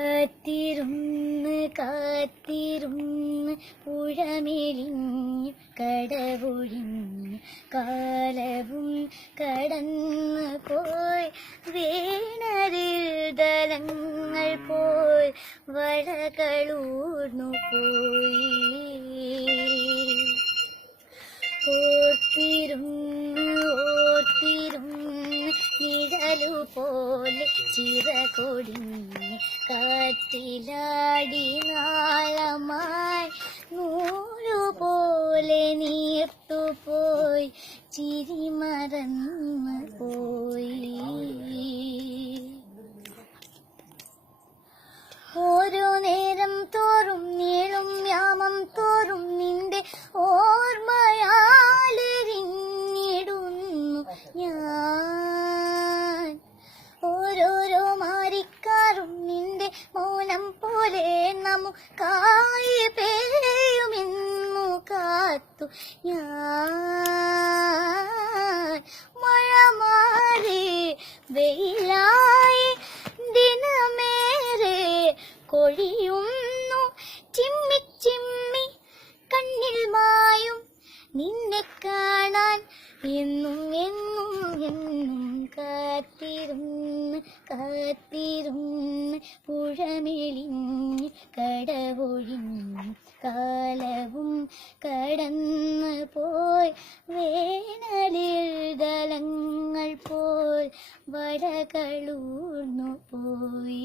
കാത്തിരുന്ന് കാത്തിരുന്ന് പുഴമെലിഞ്ഞു കടവൊഴിഞ്ഞു കാലവും കടന്നു പോയി വേനലിൽ ദലങ്ങൾ പോയി വളകളൂർന്നു പോയി ഓർത്തിരുന്ന് ഓർത്തിരുന്ന് നിഴലുപോലെ ചിറകൊടിഞ്ഞ് കാറ്റിലാടി നാളമായി നൂലുപോലെ നീർത്തുപോയി ചിരി മറന്നു പോയി ഓരോ നേരം തോറും നീളും യാമം തോറും നിന്റെ ഓർമ്മയാലെരിഞ്ഞിടുന്നു ഞാൻ ഓരോരോ മാറിക്കാറും നിന്റെ മൗനം പോലെ നമുക്കായി പെയ്യുമെന്നു കാത്തു ഞാൻ മഴ മാറി വെയിലായി ദിനമേറെ കൊഴിയുന്നു ചിമ്മി ചിമ്മി കണ്ണിൽ മായും നിന്നെ കാണാൻ എന്നും എന്നും എന്നും കാത്തിരുന്ന് കാത്തിരുന്ന് പുഴമെലിഞ്ഞ് കടവൊഴിഞ്ഞ് കാലവും കടന്നു പോയി വേനലിൽ ദലങ്ങൾ പോൽ വടകളൂർന്നു പോയി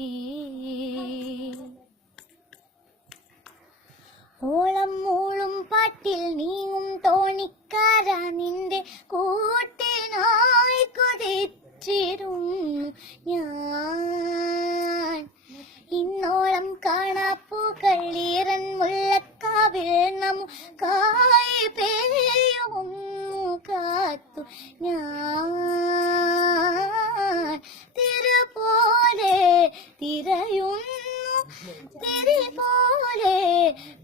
ഓളം മൂളും പാട്ടിൽ നീങ്ങും തോണിക്കാര നിന്റെ കൂട്ടിനായി കൊതിച്ചിരുന്നു ഞാൻ ഇന്നോളം കാണാപ്പൂക്കൾ ഈറൻ മുല്ലക്കാവിൽ നമുക്കായി പെയ്യുമൊന്നു കാത്തു ഞാൻ തിര പോലെ തിരയുന്നു തിരി പോലെ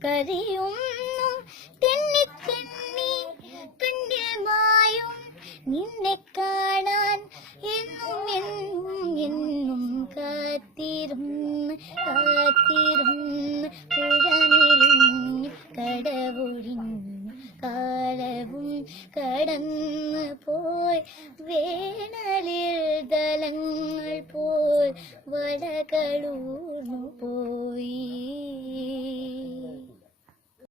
കരിയുന്നു തെന്നി തെന്നി കണ്ണിൽ മായും നിന്നെ കാണാൻ എന്നും എന്നും എന്നും കാത്തിരുന്ന് കാത്തിരുന്ന് പുഴമെലിഞ്ഞു കടവൊഴിഞ്ഞു കാലവും കടന്നു പോയി വേനലിൽ ദലങ്ങൾ പോയി വടകളൂർന്നു പോയി